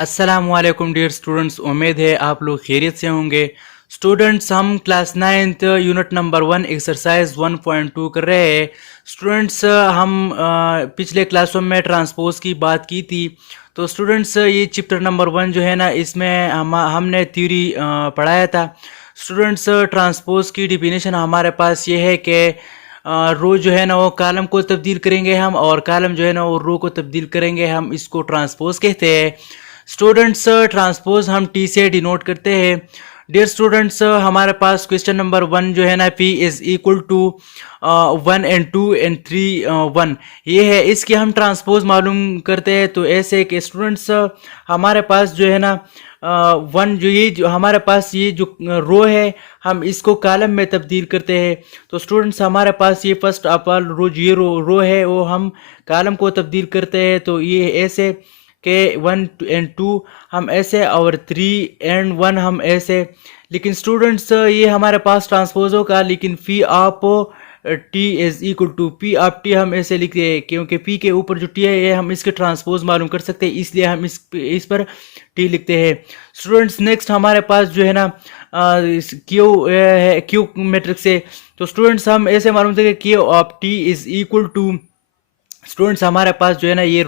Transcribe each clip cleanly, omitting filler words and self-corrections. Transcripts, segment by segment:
अस्सलामुअलैकुम dear students, उम्मीद है आप लोग खैरियत से होंगे। स्टूडेंट्स, हम class 9th unit number 1 exercise 1.2 कर रहे हैं। स्टूडेंट्स, हम पिछले क्लासों में ट्रांसपोज की बात की थी। तो स्टूडेंट्स, ये चैप्टर नंबर 1 जो है ना, इसमें हमने थ्योरी पढ़ाया था। स्टूडेंट्स, ट्रांसपोज की डिफिनेशन हमारे पास ये है कि रो जो है ना वो कॉलम को तब्दील करेंगे हम, और कॉलम जो है ना वो रो को तब्दील करेंगे हम, इसको ट्रांसपोज कहते हैं। स्टूडेंट्स, ट्रांसपोज हम टी से डिनोट करते हैं। डियर स्टूडेंट्स, हमारे पास क्वेश्चन नंबर 1 जो है ना, P is equal to 1 and 2 and 3 1, ये है। इसकी हम ट्रांसपोज मालूम करते हैं। तो ऐसे कि स्टूडेंट्स, हमारे पास जो है ना 1 जो हमारे पास ये जो रो है, हम इसको कॉलम में तब्दील करते हैं। तो स्टूडेंट्स, हमारे पास ये फर्स्ट अपाल रो ये रो है, वो हम कॉलम को तब्दील करते हैं। तो ये ऐसे के 1 and 2 हम ऐसे, और 3 and 1 हम ऐसे। लेकिन स्टूडेंट्स, ये हमारे पास ट्रांसपोज होगा, लेकिन phi of T is equal to P of T हम ऐसे लिखते हैं, क्योंकि पी के ऊपर जो टी है ये हम इसके ट्रांसपोज मालूम कर सकते हैं, इसलिए हम इस पर टी लिखते हैं। स्टूडेंट्स, नेक्स्ट हमारे पास जो है ना क्यू है, क्यू मैट्रिक्स है। तो स्टूडेंट्स, हम ऐसे मालूम करते हैं कि Q of T is equal to, students हमारे पास जो है ना ये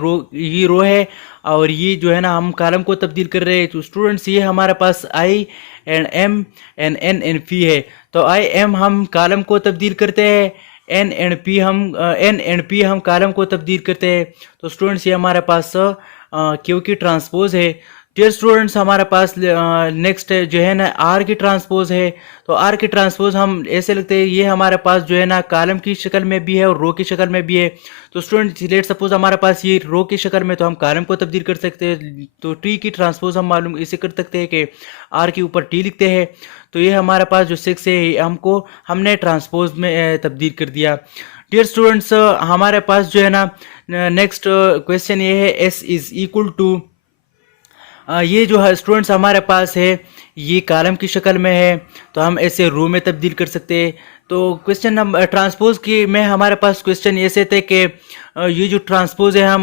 रो है, और ये जो है ना हम कॉलम को तब्दील कर रहे हैं। तो स्टूडेंट्स, ये हमारे पास I and M and N and P है। तो आई एम हम कॉलम को तब्दील करते हैं, एन एंड पी हम कॉलम को तब्दील करते हैं। तो स्टूडेंट्स, ये हमारे पास क्यू की ट्रांसपोज है। डियर स्टूडेंट्स, हमारे पास नेक्स्ट जो है ना आर की ट्रांसपोज है। तो आर की ट्रांसपोज हम ऐसे लिखते हैं, ये हमारे पास जो है ना कॉलम की शक्ल में भी है और रो की शक्ल में भी है। तो स्टूडेंट्स, लेट सपोज हमारे पास ये रो की शक्ल में, तो हम कॉलम को तब्दील कर सकते हैं। तो टी की ट्रांसपोज हम मालूम इसे कर सकते हैं कि आर के ऊपर टी लिखते हैं। तो ये हमारे पास जो 6 है, हमने ट्रांसपोज में तब्दील कर दिया। डियर स्टूडेंट्स, हमारे पास जो है ना नेक्स्ट क्वेश्चन ये है, एस इज इक्वल टू, ये जो है स्टूडेंट्स हमारे पास है, ये कॉलम की शक्ल में है, तो हम ऐसे रो में तब्दील कर सकते हैं। तो क्वेश्चन नंबर ट्रांसपोज की में हमारे पास क्वेश्चन ऐसे थे कि ये जो ट्रांसपोज है, हम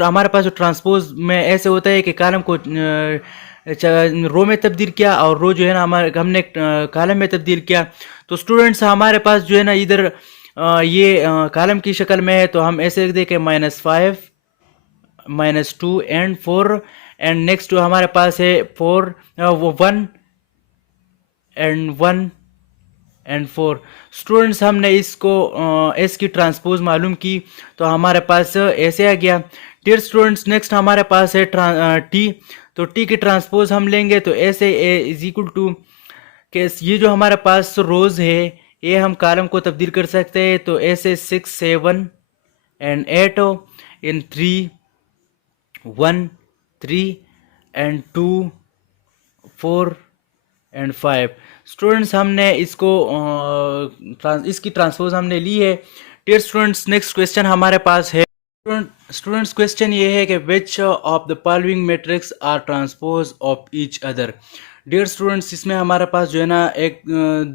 हमारे पास जो ट्रांसपोज में ऐसे होता है कि कॉलम को रो में तब्दील किया, और रो जो है ना हमने कॉलम में तब्दील किया। तो स्टूडेंट्स, हमारे पास जो है ना इधर ये कॉलम की शक्ल में है, तो हम ऐसे लिख दें कि -5 -2 एंड 4, एंड नेक्स्ट जो हमारे पास है 4 1 एंड 1 एंड 4। स्टूडेंट्स, हमने इसको एस की ट्रांसपोज मालूम की, तो हमारे पास ऐसे आ गया। डियर स्टूडेंट्स, नेक्स्ट हमारे पास है टी। तो टी की ट्रांसपोज हम लेंगे, तो ऐसे ए इज इक्वल टू के ये जो हमारे पास रोज है, ये हम कॉलम को तब्दील कर सकते हैं। तो ऐसे 6 7 and 8 in 3 1 3 and 2 4 and 5। Students, हमने इसको इसकी ट्रांसपोज हमने ली है। डियर स्टूडेंट्स, नेक्स्ट क्वेश्चन हमारे पास है। स्टूडेंट्स, क्वेश्चन ये है कि which of the following matrix are transpose of each other. Dear students, इसमें हमारे पास जो है ना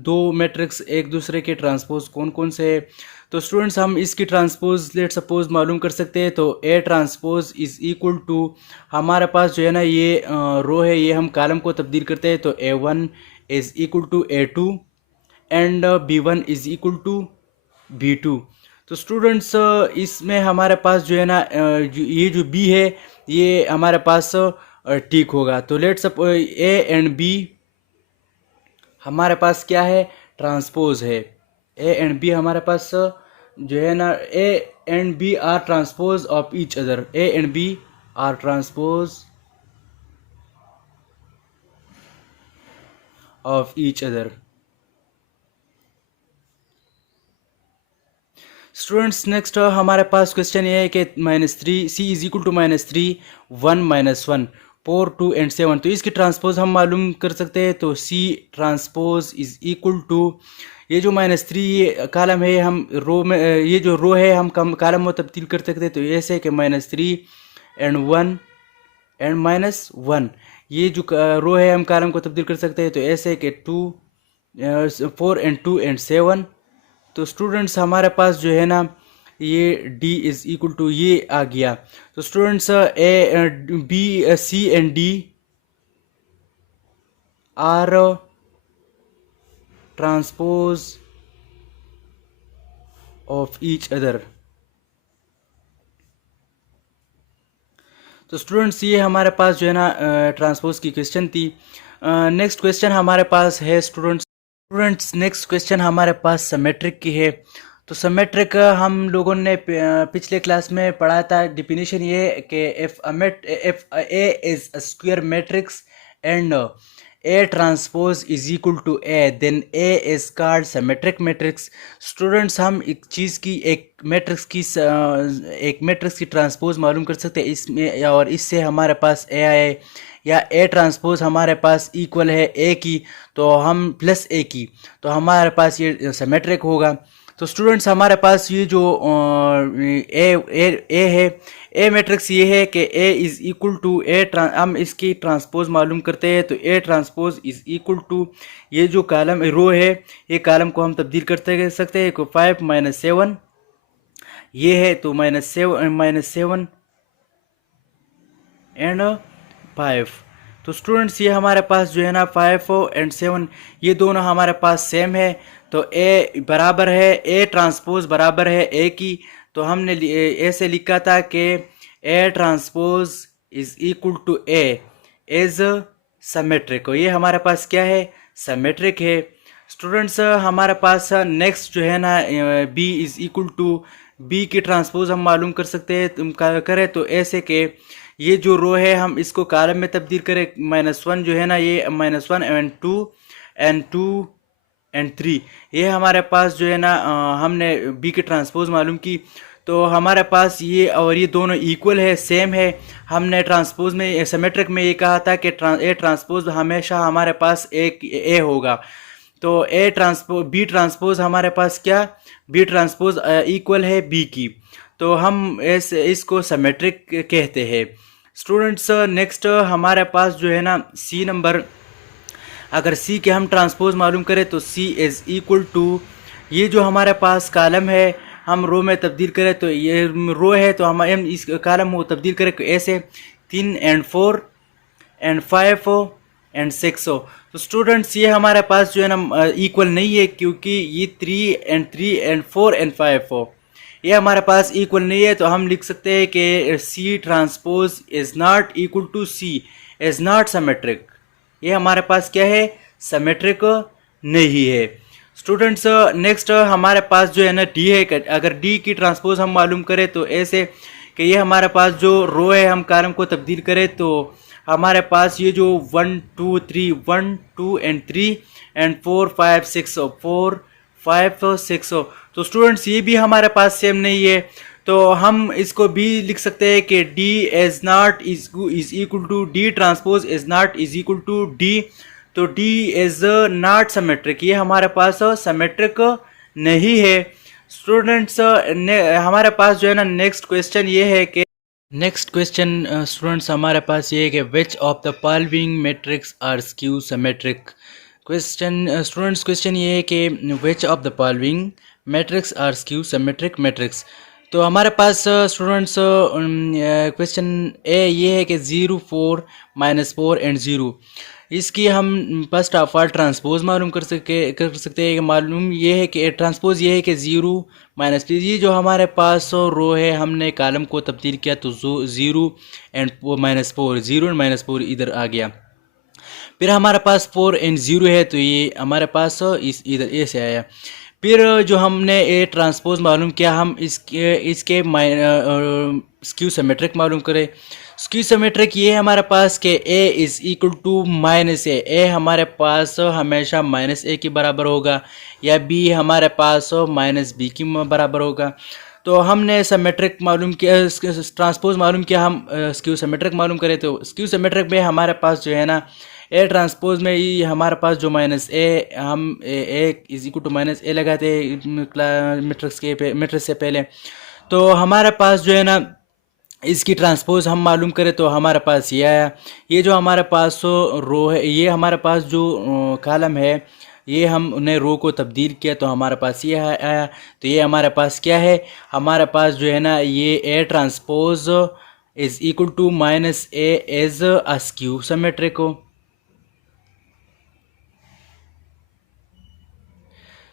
दो मैट्रिक्स एक दूसरे के ट्रांसपोज कौन कौन से है। तो स्टूडेंट्स, हम इसकी ट्रांसपोज लेट सपोज मालूम कर सकते हैं। तो A transpose is equal to, हमारे पास जो है ना ये रो है, ये हम कॉलम को तब्दील करते हैं। तो A1 is equal to A2 and B1 is equal to B2। तो स्टूडेंट्स, इसमें हमारे पास जो है ना ये जो B है, ये हमारे पास ठीक होगा। तो let suppose A and B हमारे पास क्या है, ट्रांसपोज है। ए एंड बी हमारे पास जो है ना, A and B are transpose of each other. A and B are transpose of each other. Students, next हमारे पास क्वेश्चन ये है कि -3 C is equal to -3 1 -1 4 2 and 7। तो इसकी ट्रांसपोज हम मालूम कर सकते हैं। तो C transpose is equal to, ये जो -3 ये कॉलम है, हम रो में ये जो रो है हम कॉलम में तब्दील कर सकते हैं। तो ऐसे कि -3 एंड 1 एंड -1, ये जो रो है हम कॉलम को तब्दील कर सकते हैं। तो ऐसे कि 4 एंड 2 एंड 7। तो स्टूडेंट्स, हमारे पास जो है ना ये डी इज इक्वल टू ये आ गया। तो students A B C and D are transpose of each other. तो स्टूडेंट्स ये हमारे पास जो है ना ट्रांसपोज की क्वेश्चन थी। नेक्स्ट क्वेश्चन हमारे पास है स्टूडेंट्स नेक्स्ट क्वेश्चन हमारे पास सिमेट्रिक की है। तो सिमेट्रिक हम लोगों ने पिछले क्लास में पढ़ा था। डिफिनीशन ये है कि if A is a square matrix and A transpose is equal to A then A is called symmetric matrix. Students हम एक चीज़ की एक मैट्रिक्स की ट्रांसपोज मालूम कर सकते हैं इसमें, और इससे हमारे पास ए आए या ए ट्रांसपोज हमारे पास इक्वल है ए की, तो हम प्लस ए की, तो हमारे पास ये सिमेट्रिक होगा। तो स्टूडेंट्स हमारे पास ये जो ए है, ए मैट्रिक्स ये है कि ए इज़ इक्वल टू हम इसकी ट्रांसपोज मालूम करते हैं। तो A transpose is equal to ये जो कॉलम रो है, ये कॉलम को हम तब्दील करते सकते हैं। 5 - 7 ये है, तो -7 एंड 5। तो स्टूडेंट्स ये हमारे पास जो है ना 5 और 7 ये दोनों हमारे पास सेम है। तो ए बराबर है, ए ट्रांसपोज बराबर है ए की, तो हमने ऐसे लिखा था कि A transpose is equal to A is symmetric. ये हमारे पास क्या है, सिमेट्रिक है। स्टूडेंट्स हमारे पास नेक्स्ट जो है ना B is equal to B की ट्रांसपोज हम मालूम कर सकते हैं। तुम करें तो ऐसे कि ये जो रो है हम इसको कॉलम में तब्दील करें। -1 जो है ना ये -1 एंड 2 एंड 3 ये हमारे पास जो है ना हमने बी की ट्रांसपोज मालूम की। तो हमारे पास ये और ये दोनों इक्वल है, सेम है। हमने ट्रांसपोज में सिमेट्रिक में ये कहा था कि ए ट्रांसपोज हमेशा हमारे पास एक ए होगा। तो बी ट्रांसपोज हमारे पास क्या, बी ट्रांसपोज इक्वल है बी की, तो हम इसको सिमेट्रिक कहते हैं। स्टूडेंट्स नेक्स्ट हमारे पास जो है ना सी नंबर, अगर सी के हम ट्रांसपोज मालूम करें तो सी इज़ इक्वल टू ये जो हमारे पास कॉलम है हम रो में तब्दील करें, तो ये रो है तो हम इस कॉलम को तब्दील करें ऐसे 3 एंड 4 एंड 5 एंड 6। तो स्टूडेंट्स ये हमारे पास जो है ना इक्वल नहीं है, क्योंकि ये 3 एंड 4 एंड 5 ये हमारे पास इक्वल नहीं है। तो हम लिख सकते हैं कि C transpose is not equal to C is not symmetric. ये हमारे पास क्या है, सिमेट्रिक नहीं है। स्टूडेंट्स नेक्स्ट हमारे पास जो है ना डी है। अगर डी की ट्रांसपोज हम मालूम करें तो ऐसे कि ये हमारे पास जो रो है हम कॉलम को तब्दील करें, तो हमारे पास ये जो 1 2 एंड 3 एंड 4 5 6 तो स्टूडेंट्स ये भी हमारे पास सेम नहीं है। तो हम इसको भी लिख सकते हैं कि D is not is equal to D transpose is not is equal to D. तो डी इज नॉट सिमेट्रिक, ये हमारे पास सिमेट्रिक नहीं है। स्टूडेंट्स हमारे पास जो है ना नेक्स्ट क्वेश्चन ये है कि स्टूडेंट्स हमारे पास ये है कि which of the following matrix are skew symmetric. Students question ये है कि which of the following matrix are skew symmetric matrix. तो हमारे पास स्टूडेंट्स क्वेश्चन ए ये है कि 0 4 -4 एंड 0 इसकी हम फर्स्ट ऑफ ऑल ट्रांसपोज मालूम कर सकते हैं। मालूम ये है कि ट्रांसपोज ये है कि 0 -3 ये जो हमारे पास रो है हमने कॉलम को तब्दील किया, तो 0 एंड -4 इधर आ गया। फिर हमारे पास 4 एंड 0 है, तो ये हमारे पास इधर ए से आया। फिर जो हमने ए ट्रांसपोज मालूम किया, हम इसके स्क्यू सिमेट्रिक मालूम करें। स्क्यू सिमेट्रिक ये है हमारे पास कि ए इज़ इक्वल टू -ए हमारे पास हमेशा -a के बराबर होगा, या बी हमारे पास -b के बराबर होगा। तो हमने सिमेट्रिक मालूम किया, ट्रांसपोज मालूम किया, हम स्क्यू सिमेट्रिक मालूम करें। तो स्क्यू सिमेट्रिक में हमारे पास जो है ना ए ट्रांसपोज में ही हमारे पास जो -a हम ए इज इक्वल टू -a लगाते हैं मैट्रिक्स से पहले। तो हमारे पास जो है ना इसकी ट्रांसपोज हम मालूम करें तो हमारे पास ये आया। ये जो हमारे पास रो है, ये हमारे पास जो कॉलम है ये हम उन्हें रो को तब्दील किया तो हमारे पास ये आया। तो ये हमारे पास क्या है, हमारे पास जो है ना ये A transpose is equal to minus A as a skew symmetric हो।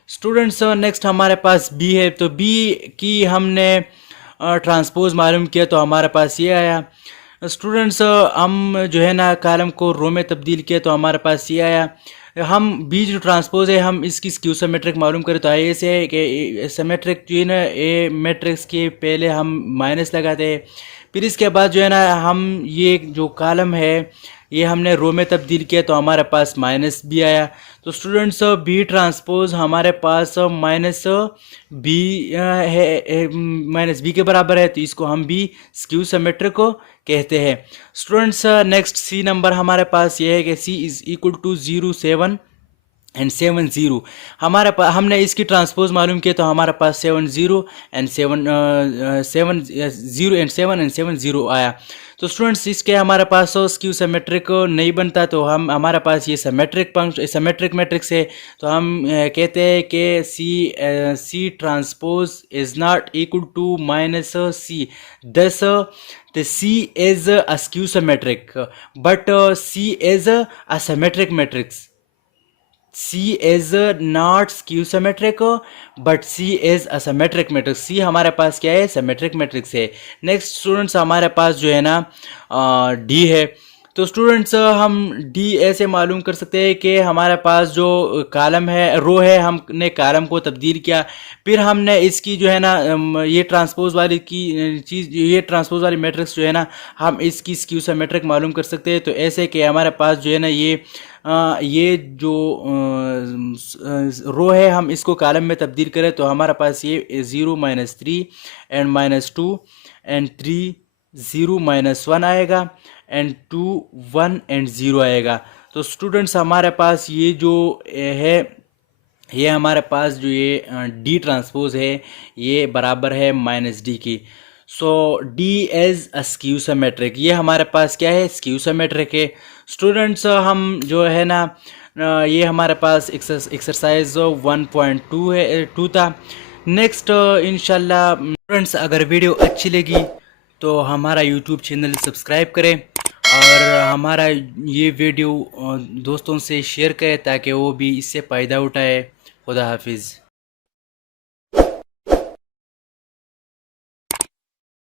स्टूडेंट्स नेक्स्ट हमारे पास बी है, तो बी की हमने ट्रांसपोज मालूम किया तो हमारे पास ये आया। स्टूडेंट्स हम जो है ना कॉलम को रो में तब्दील किया तो हमारे पास ये आया। हम बी जो ट्रांसपोज है हम इसकी स्क्यू सिमेट्रिक मालूम करें तो आइए से है कि सिमेट्रिक जो है ना ए मैट्रिक्स के पहले हम माइनस लगाते हैं, फिर इसके बाद जो है ना हम ये जो कॉलम है ये हमने रो में तब्दील किया तो हमारे पास माइनस बी आया। तो स्टूडेंट्स बी ट्रांसपोज हमारे पास माइनस बी है, माइनस बी के बराबर है, तो इसको हम बी स्क्यू सिमेट्रिक को कहते हैं। स्टूडेंट्स नेक्स्ट सी नंबर हमारे पास ये है कि सी इज इक्वल टू 0 7 एंड 7 0। हमारे पास हमने इसकी ट्रांसपोज मालूम किया तो हमारे पास 7 0 एंड 7 7 0 एंड 7 0 आया। तो स्टूडेंट्स इसके हमारे पास स्क्यू सिमेट्रिक नहीं बनता, तो हम हमारे पास ये सिमेट्रिक मैट्रिक्स है, तो हम कहते हैं कि C transpose is not equal to minus C, thus the C is a skew symmetric, but C is a symmetric matrix. C is not skew symmetric, but C is a symmetric matrix. C हमारे पास क्या है, symmetric matrix है। Next students हमारे पास जो है ना D है। तो स्टूडेंट्स हम डी ऐसे मालूम कर सकते हैं कि हमारे पास जो कॉलम है रो है हमने कॉलम को तब्दील किया, फिर हमने इसकी जो है ना ये ट्रांसपोज वाली की चीज़, ये ट्रांसपोज वाली मैट्रिक्स जो है ना हम इसकी स्क्यू सिमेट्रिक मालूम कर सकते हैं। तो ऐसे कि हमारे पास जो है ना ये जो रो है हम इसको कॉलम में तब्दील करें तो हमारे पास ये 0 -3 एंड -2 एंड 3 0 -1 आएगा एंड 2 1 एंड 0 आएगा। तो स्टूडेंट्स हमारे पास ये जो है ये हमारे पास जो ये डी ट्रांसपोज है ये बराबर है -d की। So D as a skew symmetric, ये हमारे पास क्या है, स्क्यू सिमेट्रिक है। स्टूडेंट्स हम जो है ना ये हमारे पास एक्सरसाइज 1.2 है 2 था। नेक्स्ट इंशाल्लाह स्टूडेंट्स अगर वीडियो अच्छी लगी तो हमारा यूट्यूब चैनल सब्सक्राइब करें और हमारा ये वीडियो दोस्तों से शेयर करें ताकि वो भी इससे फ़ायदा उठाए। खुदा हाफिज़।